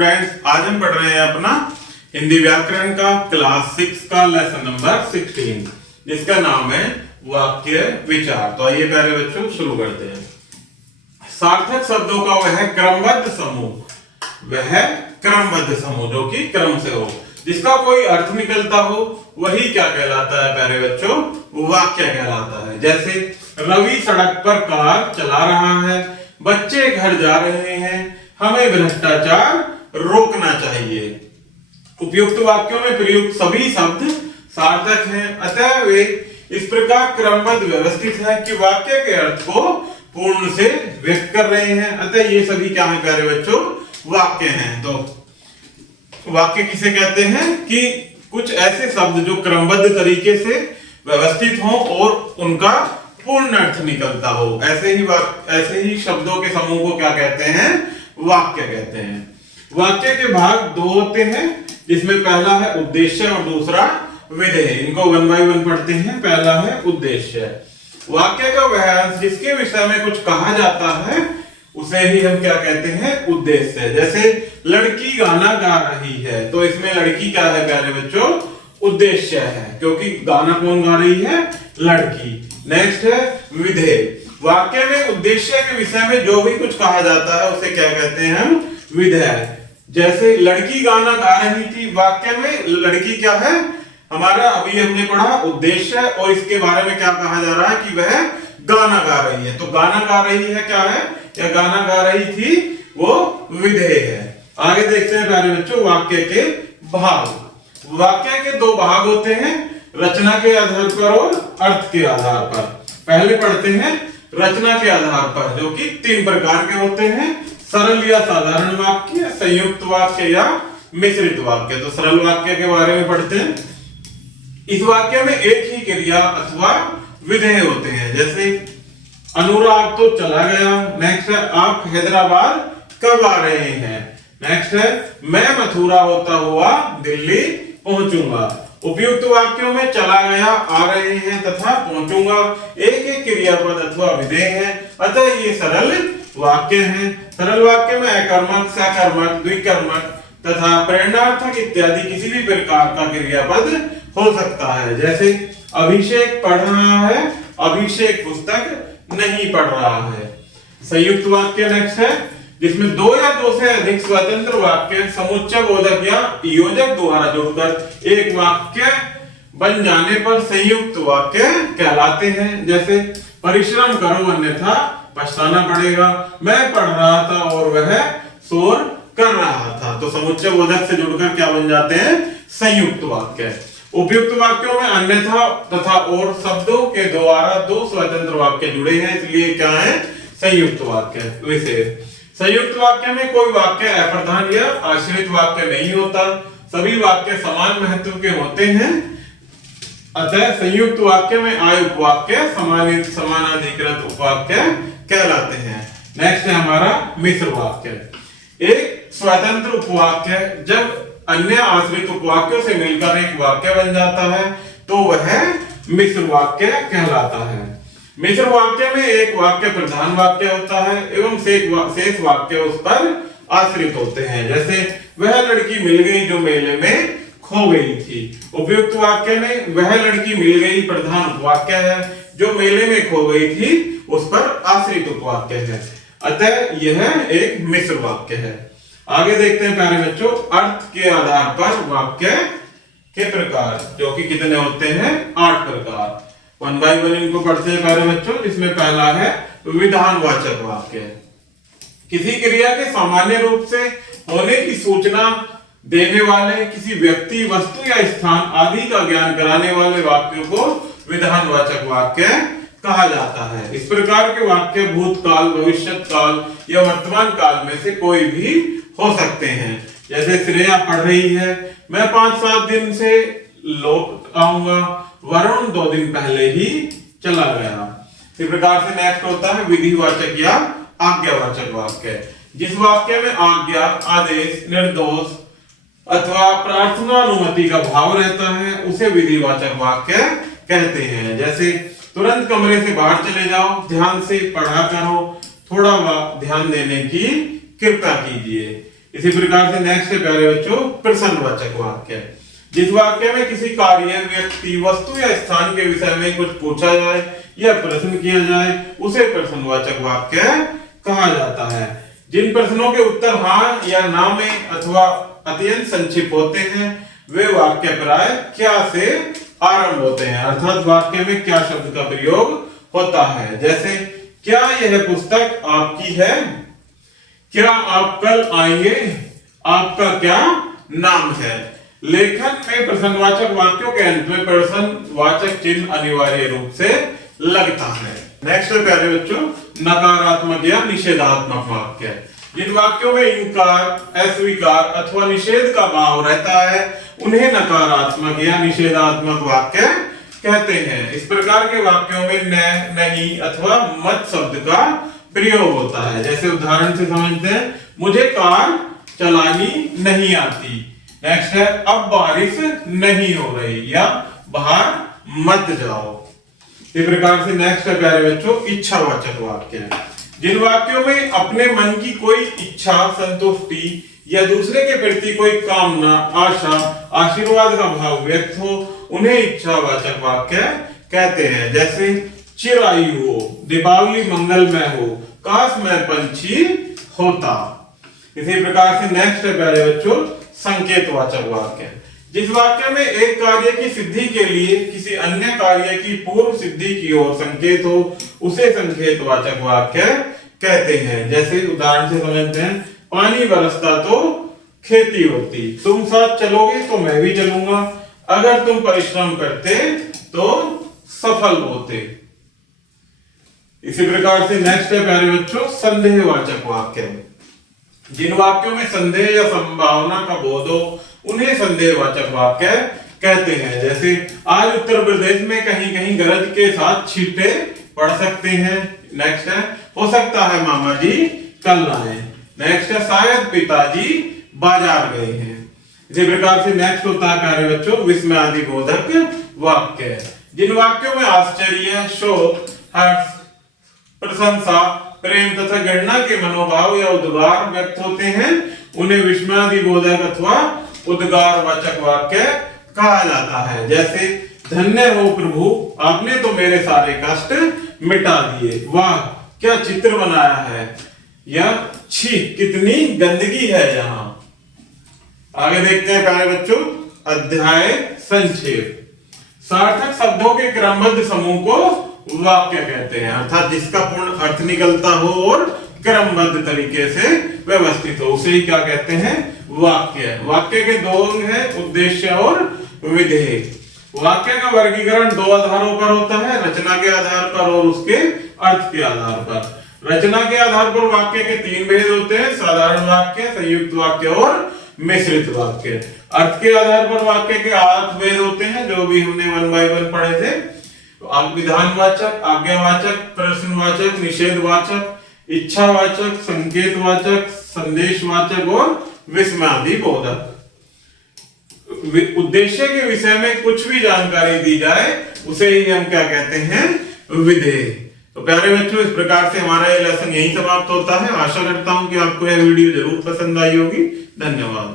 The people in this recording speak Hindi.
स्टूडेंट्स, आज हम पढ़ रहे हैं अपना हिंदी व्याकरण का क्लास 6 का लेसन नंबर 16 जिसका नाम है वाक्य विचार। तो आइए प्यारे बच्चों शुरू करते हैं। सार्थक शब्दों का वह क्रमबद्ध समूह जो कि क्रम से हो, जिसका कोई अर्थ निकलता हो, वही क्या कहलाता है प्यारे बच्चों? वाक्य कहलाता है। जैसे रवि सड़क पर कार चला रहा है, बच्चे घर जा रहे हैं, हमें भ्रष्टाचार रोकना चाहिए। उपयुक्त वाक्यों में प्रयुक्त सभी शब्द सार्थक हैं, अतः वे इस प्रकार क्रमबद्ध व्यवस्थित है कि वाक्य के अर्थ को पूर्ण से व्यक्त कर रहे हैं। अतः ये सभी क्या है प्यारे बच्चों? वाक्य हैं। तो वाक्य किसे कहते हैं? कि कुछ ऐसे शब्द जो क्रमबद्ध तरीके से व्यवस्थित हों और उनका पूर्ण अर्थ निकलता हो, ऐसे ही शब्दों के समूह को क्या कहते हैं? वाक्य कहते हैं। वाक्य के भाग दो होते हैं, जिसमें पहला है उद्देश्य और दूसरा विधेय। इनको 1 बाय 1 पढ़ते हैं। पहला है उद्देश्य। वाक्य का वह अंश जिसके विषय में कुछ कहा जाता है उसे ही हम क्या कहते हैं? उद्देश्य। जैसे लड़की गाना गा रही है, तो इसमें लड़की क्या है प्यारे बच्चों? उद्देश्य है, क्योंकि गाना कौन गा रही है? लड़की। नेक्स्ट है विधेय। वाक्य में उद्देश्य के विषय में जो भी कुछ कहा जाता है उसे क्या कहते हैं हम? विधेय। जैसे लड़की गाना गा रही थी, वाक्य में लड़की क्या है हमारा? अभी हमने पढ़ा उद्देश्य, और इसके बारे में क्या कहा जा रहा है कि वह गाना गा रही है। तो गाना गा रही है क्या है, या गाना गा रही थी, वो विधेय है। आगे देखते हैं प्यारे बच्चों वाक्य के भाग। वाक्य के दो भाग होते हैं, रचना के आधार पर और अर्थ के आधार पर। पहले पढ़ते हैं रचना के आधार पर, जो कि 3 प्रकार के होते हैं: सरल या साधारण वाक्य, संयुक्त वाक्य या मिश्रित वाक्य। तो सरल वाक्य के बारे में पढ़ते हैं। इस वाक्य में एक ही क्रिया अथवा विधेय होते हैं। जैसे अनुराग तो चला गया। नेक्स्ट है आप हैदराबाद कब आ रहे हैं। नेक्स्ट है मैं मथुरा होता हुआ दिल्ली पहुंचूंगा। उपयुक्त वाक्यों में चला गया, आ रहे हैं तथा पहुंचूंगा एक एक क्रियापद अथवा विधेय है, अतः ये सरल वाक्य हैं। सरल वाक्य में अकर्मक, सकर्मक, द्विकर्मक तथा प्रेरणार्थक इत्यादि किसी भी प्रकार का क्रियापद हो सकता है। जैसे अभिषेक पढ़ रहा है, अभिषेक पुस्तक नहीं पढ़ रहा है। संयुक्त वाक्य नेक्स्ट है, जिसमें 2 या 2 से अधिक स्वतंत्र वाक्य समुच्चय बोधक या योजक द्वारा जुड़कर एक वाक्य बन जाने पर संयुक्त वाक्य कहलाते हैं। जैसे परिश्रम करो अन्यथा पछताना पड़ेगा, मैं पढ़ रहा था और वह शोर कर रहा था। तो समुच्चय बोधक से जुड़कर क्या बन जाते हैं? संयुक्त वाक्य। उपयुक्त वाक्यों में अन्यथा तथा और शब्दों के द्वारा 2 स्वतंत्र वाक्य जुड़े हैं, इसलिए क्या है? संयुक्त वाक्य। विशेष संयुक्त वाक्य में कोई वाक्य अप्रधान या आश्रित वाक्य नहीं होता, सभी वाक्य समान महत्व के होते हैं, अतः संयुक्त वाक्य में आय उपवाक्य समानाधिकृत उपवाक्य कहलाते हैं। नेक्स्ट है हमारा मिश्र वाक्य। एक स्वतंत्र उपवाक्य जब अन्य आश्रित उपवाक्यों से मिलकर एक वाक्य बन जाता है तो वह मिश्र वाक्य कहलाता है। मिश्र वाक्य में एक वाक्य प्रधान वाक्य होता है एवं शेष वाक्य उस पर आश्रित होते हैं। जैसे वह लड़की मिल गई जो मेले में खो गई थी। उपयुक्त वाक्य में वह लड़की मिल गई प्रधान उपवाक्य है, जो मेले में खो गई थी उस पर आश्रित उपवाक्य है, अतः यह एक मिश्र वाक्य है। आगे देखते हैं प्यारे बच्चों अर्थ के आधार पर वाक्य के प्रकार, जो कि कितने होते हैं? 8 प्रकार। 1 बाय 1 इनको पढ़ते हैं प्यारे बच्चों, जिसमें पहला है विधानवाचक वाक्य। किसी क्रिया के सामान्य रूप से होने की सूचना देने वाले, किसी व्यक्ति, वस्तु या स्थान आदि का ज्ञान कराने वाले वाक्यों को विधानवाचक वाक्य कहा जाता है। इस प्रकार के वाक्य भूतकाल, भविष्यत काल या वर्तमान काल में से कोई भी हो सकते हैं। जैसे श्रेया पढ़ रही है, मैं 5-7 दिन से लौट आऊंगा, वरुण 2 दिन पहले ही चला गया। इस प्रकार से नेक्स्ट होता है विधिवाचक या आज्ञावाचक वाक्य। जिस वाक्य में आज्ञा, आदेश, निर्देश अथवा प्रार्थना अनुमति का भाव रहता है उसे विधिवाचक वाक्य कहते हैं। जैसे तुरंत कमरे से बाहर चले जाओ, ध्यान से पढ़ा करो, थोड़ा ध्यान देने की कृपा कीजिए। इसी प्रकार से नेक्स्ट है प्यारे बच्चों प्रश्नवाचक वाक्य। जिस वाक्य में किसी कार्य, व्यक्ति, वस्तु या स्थान के विषय में कुछ पूछा जाए या प्रश्न किया जाए उसे प्रश्नवाचक वाक्य कहा जाता है। जिन प्रश्नों के उत्तर हाँ या ना में अथवा अत्यंत संक्षिप्त होते हैं वे वाक्य प्राय क्या से आरंभ होते हैं, अर्थात वाक्य में क्या शब्द का प्रयोग होता है। जैसे क्या यह पुस्तक आपकी है, क्या आप कल आएंगे, आपका क्या नाम है। लेखन में प्रश्नवाचक वाक्यों के अंत में प्रश्नवाचक चिन्ह अनिवार्य रूप से लगता है। नेक्स्ट है प्यारे बच्चों नकारात्मक या निषेधात्मक वाक्य। जिन वाक्यों में इनकार, अस्वीकार अथवा निषेध का भाव रहता है उन्हें नकारात्मक या निषेधात्मक वाक्य कहते हैं। इस प्रकार के वाक्यों में न, नहीं अथवा मत शब्द का प्रयोग होता है। जैसे उदाहरण से समझते हैं, मुझे कार चलानी नहीं आती। नेक्स्ट है अब बारिश नहीं हो रही या बाहर मत जाओ। इस प्रकार से नेक्स्ट है प्यारे बच्चों इच्छावाचक वाक्य। जिन वाक्यों में अपने मन की कोई इच्छा, संतुष्टि या दूसरे के प्रति कोई कामना, आशा, आशीर्वाद का भाव व्यक्त हो उन्हें इच्छावाचक वाक्य कहते हैं। जैसे चिरायु हो, दीपावली मंगलमय हो, काश मैं पंछी होता। इसी प्रकार से नेक्स्ट है प्यारे बच्चों संकेतवाचक वाक्य। जिस वाक्य में एक कार्य की सिद्धि के लिए किसी अन्य कार्य की पूर्व सिद्धि की ओर संकेत हो उसे संकेतवाचक वाक्य कहते हैं। जैसे उदाहरण से समझते हैं, पानी बरसता तो खेती होती, तुम साथ चलोगे तो मैं भी चलूंगा, अगर तुम परिश्रम करते तो सफल होते। इसी प्रकार से नेक्स्ट है प्यारे बच्चों संदेहवाचक वाक्य। जिन वाक्यों में संदेह या संभावना का बोध हो उन्हें संदेहवाचक वाक्य कहते हैं। जैसे आज उत्तर प्रदेश में कहीं कहीं गरज के साथ छींटे पड़ सकते हैं। नेक्स्ट है हो सकता है मामा जी कल आए। नेक्स्ट है शायद पिताजी बाजार गए हैं। इसी प्रकार से नेक्स्ट होता है प्यारे बच्चों विस्मयादि बोधक वाक्य। जिन वाक्यों में आश्चर्य, शोक, हर्ष, प्रशंसा, प्रेम तथा गणना के मनोभाव या उद्गार व्यक्त होते हैं उन्हें विस्मयादि बोधक अथवा उद्गारवाचक वाक्य कहा जाता है। जैसे धन्य हो प्रभु, आपने तो मेरे सारे कष्ट मिटा दिए, वाह क्या चित्र बनाया है, या छी कितनी गंदगी है यहाँ। आगे देखते हैं प्यारे बच्चों अध्याय संक्षेप। सार्थक शब्दों के क्रमबद्ध समूह को वाक्य कहते हैं, अर्थात जिसका पूर्ण अर्थ निकलता हो और क्रमबद्ध तरीके से व्यवस्थित हो उसे ही क्या कहते हैं वाक्य। वाक्य के दो अंग हैं, उद्देश्य और विधेय। वाक्य का वर्गीकरण दो आधारों पर होता है, रचना के आधार पर और उसके अर्थ के आधार पर। रचना के आधार पर वाक्य के तीन भेद होते हैं, साधारण वाक्य, संयुक्त वाक्य और मिश्रित वाक्य। अर्थ के आधार पर वाक्य के 8 भेद होते हैं जो भी हमने 1 बाय 1 पढ़े थे। विधानवाचक, आज्ञावाचक, प्रश्नवाचक, निषेधवाचक, इच्छावाचक, संकेतवाचक, संदेशवाचक और विस्मयादि बोधक। उद्देश्य के विषय में कुछ भी जानकारी दी जाए उसे ही हम क्या कहते हैं विधेय। तो प्यारे बच्चों इस प्रकार से हमारा ये लेसन यही समाप्त होता है। आशा करता हूं कि आपको यह वीडियो जरूर पसंद आई होगी। धन्यवाद।